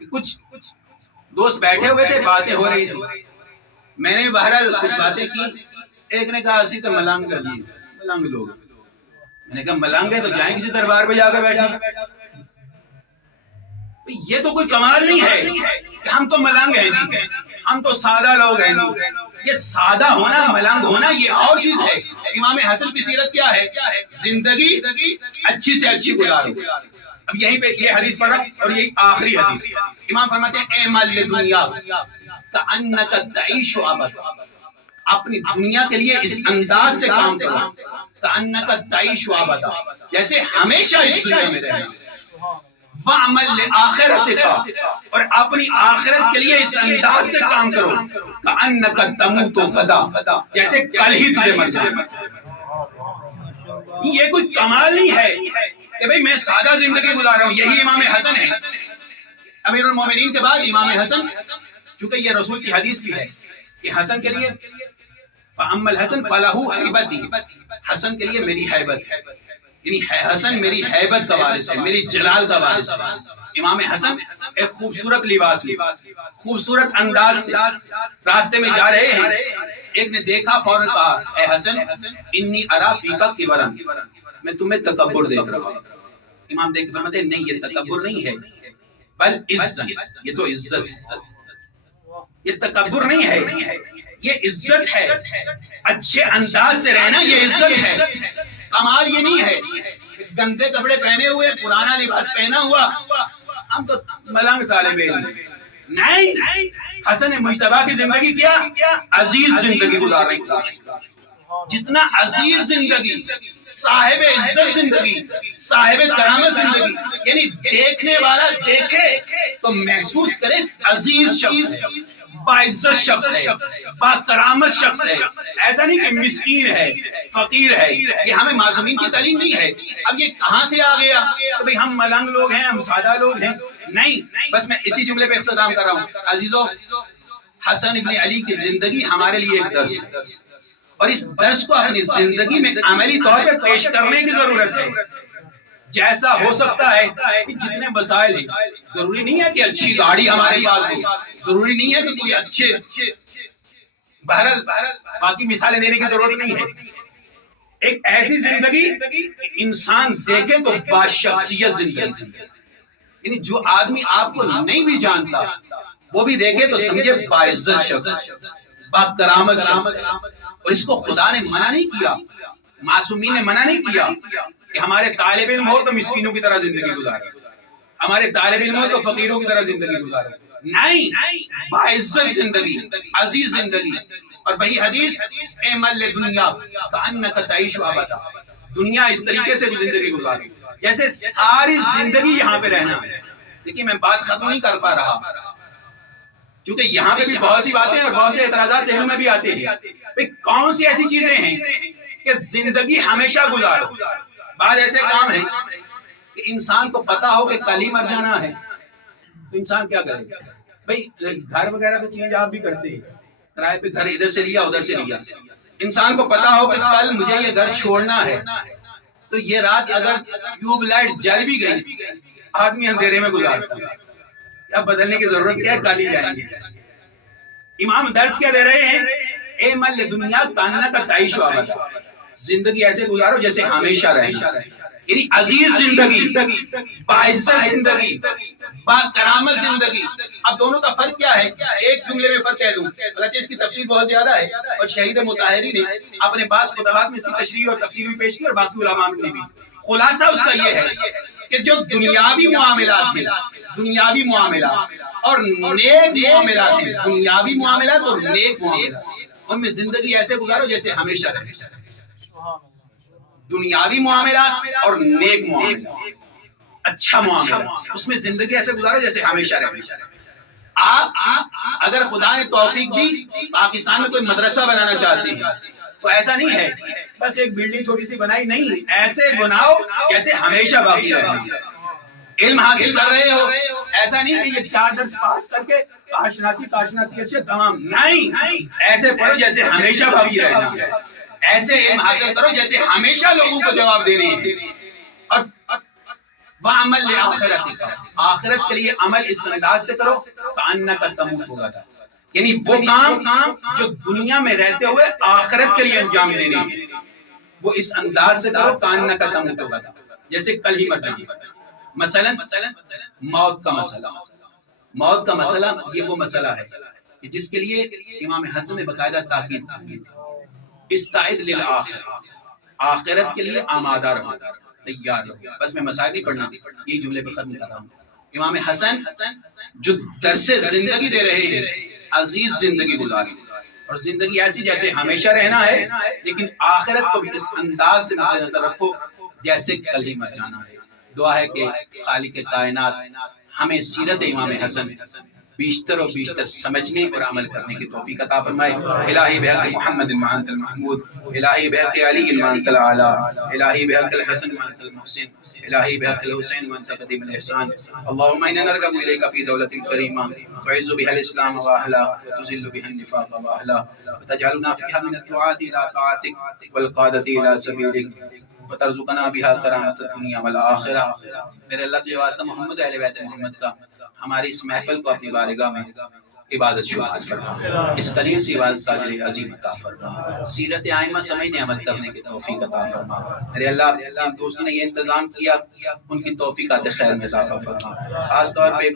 کہ کچھ دوست بیٹھے ہوئے تھے, باتیں ہو رہی تھی, میں نے بہرحال کچھ باتیں کی. ایک نے کہا اسی تو ملنگ کر جی, ملنگ لوگ. میں نے کہا ملنگ ہے تو جائیں کسی دربار پہ جا کر بیٹھے. یہ تو کوئی کمال نہیں ہے کہ ہم تو ملنگ ہیں جی, ہم تو سادہ لوگ ہیں جی. یہ سادہ ہونا ملنگ ہونا یہ اور چیز ہے. امام حسن کی سیرت کیا ہے؟ زندگی اچھی سے اچھی گزارو. اب یہیں پہ یہ حدیث پڑھا اور یہی آخری حدیث. امام فرماتے ہیں اعمل لدنیا کأنک تعیش ابدا, اپنی دنیا کے لیے اس انداز سے کام کرو کأنک تعیش ابدا, جیسے ہمیشہ اس دنیا میں رہنا. وعمل لآخرتک، اور اپنی آخرت کے لیے اس انداز سے کام کرو کأنک تموت غدا، جیسے کل ہی تجھے مر جانا۔ یہ کوئی کمال نہیں ہے کہ بھئی میں سادہ زندگی گزار رہا ہوں۔ یہی امام حسن ہے، امیر المومنین کے بعد امام حسن، چونکہ یہ رسول کی حدیث بھی ہے کہ حسن کے لیے فَأَمَّا الْحَسَنُ فَلَهُ حَيْبَتِي، حسن کے لیے میری حیبت ہے، یعنی حسن میری حیبت کا وارث ہے، میری جلال کا وارث ہے۔ امام حسن ایک خوبصورت لباس میں، خوبصورت انداز سے راستے میں جا رہے ہیں، ایک نے دیکھا فوراً کہا اے حسن انی ارا فیکا کبرا، میں تمہیں تکبر دیکھ رہا ہوں۔ امام دیکھ فرماتے ہیں نہیں یہ تکبر نہیں ہے بل عزت، یہ تو عزت ہے، یہ تکبر نہیں ہے، یہ عزت ہے، اچھے انداز سے رہنا یہ عزت ہے۔ کمال یہ نہیں ہے گندے کپڑے پہنے ہوئے، پرانا لباس پہنا ہوا، ہم تو ملنگ طالب علم، نہیں، حسن مجتبیٰ کی زندگی کیا عزیز زندگی گزار رہی تھی۔ جتنا عزیز زندگی، صاحب عزت زندگی، صاحب کرامت زندگی، یعنی دیکھنے والا دیکھے تو محسوس کرے عزیز شخص ہے، باعزت شخص ہے، با کرامت شخص ہے، ایسا نہیں کہ مسکین ہے، فقیر ہے۔ یہ ہمیں معصومین کی تعلیم نہیں ہے۔ اب یہ کہاں سے آ گیا کہ بھئی ہم ملنگ لوگ ہیں، ہم سادہ لوگ ہیں؟ نہیں، بس میں اسی جملے پہ اختتام کر رہا ہوں۔ عزیزو، حسن ابن علی کی زندگی ہمارے لیے ایک درس ہے، اور اس درس کو اپنی زندگی میں عملی طور پہ پیش کرنے کی ضرورت ہے۔ جیسا ہو سکتا ہے کہ جتنے وسائل ہیں، ضروری نہیں ہے کہ اچھی گاڑی ہمارے پاس ہو، ضروری نہیں ہے کہ کوئی اچھے، بہرحال باقی مثالیں دینے کی ضرورت نہیں ہے۔ ایک ایسی زندگی انسان دیکھے تو باشخصیت زندگی، یعنی جو آدمی آپ کو نہیں بھی جانتا وہ بھی دیکھے تو سمجھے باعزت شخص، با کرامت شخص، اور اس کو خدا نے منع نہیں کیا، معصومین نے منع نہیں کیا کہ ہمارے طالب علم ہو تو مسکینوں کی طرح زندگی گزارے، ہمارے طالب علم ہو تو فقیروں کی طرح زندگی گزارے، نہیں، باعزت زندگی، عزیز زندگی۔ اور وہی حدیث اعمل لدنیا کأنک تعیش ابدا، دنیا اس طریقے سے زندگی گزارے جیسے ساری زندگی یہاں پہ رہنا ہے۔ دیکھیے میں بات ختم نہیں کر پا رہا کیونکہ یہاں پہ بھی بہت سی باتیں اور بہت سے اعتراضات ذہنوں میں بھی آتے ہیں۔ کون سی ایسی چیزیں ہیں کہ زندگی ہمیشہ گزارو؟ بعض ایسے کام ہیں کہ انسان کو پتا ہو کہ کل ہی مر جانا ہے تو انسان کیا کرے گا؟ بھئی گھر وغیرہ تو چیز آپ بھی کرتے ہیں، کرائے پہ گھر ادھر سے لیا ادھر سے لیا، انسان کو پتا ہو کہ کل مجھے یہ گھر چھوڑنا ہے تو یہ رات اگر ٹیوب لائٹ جل بھی گئی آدمی اندھیرے میں گزارتا ہے، اب بدلنے کی ضرورت کیا ہے، کل ہی جائیں گے۔ امام درس کیا دے رہے ہیں؟ اعمل لدنیا کأنک تعیش ابدا، زندگی ایسے گزارو جیسے ہمیشہ رہنا، یعنی عزیز زندگی، باعزت زندگی، با کرامت زندگی۔ اب دونوں کا فرق کیا ہے؟ ایک جملے میں فرق کہہ دوں، اگرچہ اس کی تفصیل بہت زیادہ ہے اور شہید مطہری نے اپنے بعض خطبات میں اس کی تشریح اور تفصیل بھی پیش کی اور باقی علماء نے بھی۔ خلاصہ اس کا یہ ہے کہ جو دنیاوی معاملات ہیں، دنیاوی معاملات اور نیک معاملات ہیں، دنیاوی معاملات اور نیک معاملات، ان میں زندگی ایسے گزارو جیسے ہمیشہ رہے۔ دنیاوی معاملات اور نیک معاملات، اچھا معاملہ، اس میں زندگی ایسے گزارو جیسے ہمیشہ رہے۔ آپ اگر خدا نے توفیق دی پاکستان میں کوئی مدرسہ بنانا چاہتے ہیں تو ایسا نہیں ہے بس ایک بلڈنگ چھوٹی سی بنائی، نہیں، ایسے بناؤ جیسے ہمیشہ باقی رہے۔ علم حاصل کر رہے ہو، ایسا نہیں کہ یہ 4 درس پاس کر کے کاشناسی اچھے تمام، نہیں، ایسے پڑھو جیسے ہمیشہ باقی رہنا، ایسے علم حاصل کرو جیسے ہمیشہ لوگوں کو جواب دینے ہیں۔ اور وعمل لآخرتک، آخرت کے لیے عمل اس انداز سے کرو کأنک تموت غدا، یعنی وہ کام جو دنیا میں رہتے ہوئے آخرت کے لیے انجام دینے ہیں وہ اس انداز سے کرو کأنک تموت غدا، جیسے کل ہی مر جانا۔ مثلا موت کا مسئلہ، موت کا مسئلہ یہ وہ مسئلہ ہے کہ جس کے لیے امام حسن نے باقاعدہ تاکید کی تھی، استعد للآخرہ، آخرت کے لیے آمادہ رہو، تیار رہو۔ بس میں مسائل نہیں پڑھنا، یہی جملے پہ ختم کر رہا ہوں۔ امام حسن جو درس زندگی دے رہے ہیں، عزیز زندگی گزاری، اور زندگی ایسی جیسے ہمیشہ رہنا ہے، لیکن آخرت کو بھی اس انداز سے مد نظر رکھو جیسے کل ہی مر جانا ہے۔ دعا ہے کہ خالق کائنات ہمیں سیرت امام حسن بیشتر اور بیشتر سمجھنے اور عمل کرنے کی توفیق عطا فرمائے. الہی بحق محمد المعنت المحمود، الہی بحق علی المعنت العالی، الہی بحق الحسن المعنت المحسن، الہی بحق الحسین المعنت قدیم الاحسان. اللهم انا نرغب اليك في دولة كريمة تعز بها الاسلام واهله وتذل بها النفاق واهله وتجعلنا فيها من الدعاة الى طاعتك والقادة الى سبيلك وترزقنا بها کرامت الدنیا والآخرہ. میرے اللہ تجھے واسطہ محمد اہل بیت محمد کا ہماری اس محفل کو اپنی بارگاہ میں عبادت شمار فرما، اس قلیل سی عبادت کا اجر عظیم عطا فرما، سیرت ائمہ سمجھنے عمل کرنے کی توفیق عطا فرما. میرے اللہ جن دوستوں نے یہ انتظام کیا ان کی توفیقات خیر میں اضافہ فرما. خاص طور پہ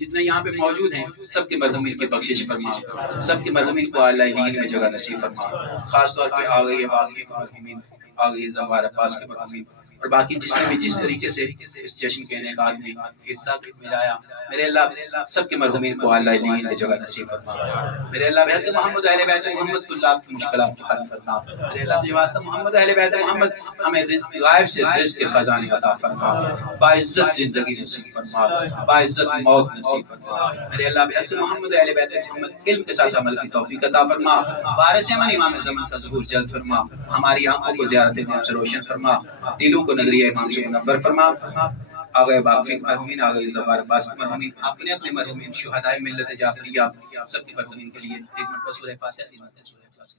جتنے یہاں پہ موجود ہیں سب کے مضامین کی بخشش فرما، سب کے مضامین کو اعلیٰ دین میں جگہ نصیب فرما. خاص طور پہ آ گئی باقی مرحومین، آ گئی زوار عباس کے مرحومین اور باقی جس نے بھی جس طریقے سے اس جشن کے انعقاد میں حصہ ملایا، میرے اللہ سب کے مضامین کو اعلیٰ دین میں جگہ نصیب فرما. میرے اللہ بحق محمد اہل بیت محمد طلاب کی مشکلات کو حل فرما. میرے اللہ تجھے واسطہ محمد اہل بیت محمد ہمیں رزق غائب سے رزق کے خزانے عطا فرما، باعزت زندگی نصیب فرما، باعزت موت نصیب فرما. میرے اللہ بحق محمد اہل بیت محمد علم کے ساتھ عمل کی توفیق عطا فرما. وارث من امام زمان کا ظہور جلد فرما، ہماری آنکھوں کو زیارت امام سے روشن فرما، دلوں کو نظریہ امام سے منور فرما. آگئے باقی مرحومین، آگئے زوار عباس کے مرحومین، اپنے اپنے مرحومین شہدائے ملت جعفریہ سب کے مرحومین کے لیے ایک مرتبہ سورہ فاتحہ، 3 مرتبہ سورہ اخلاص.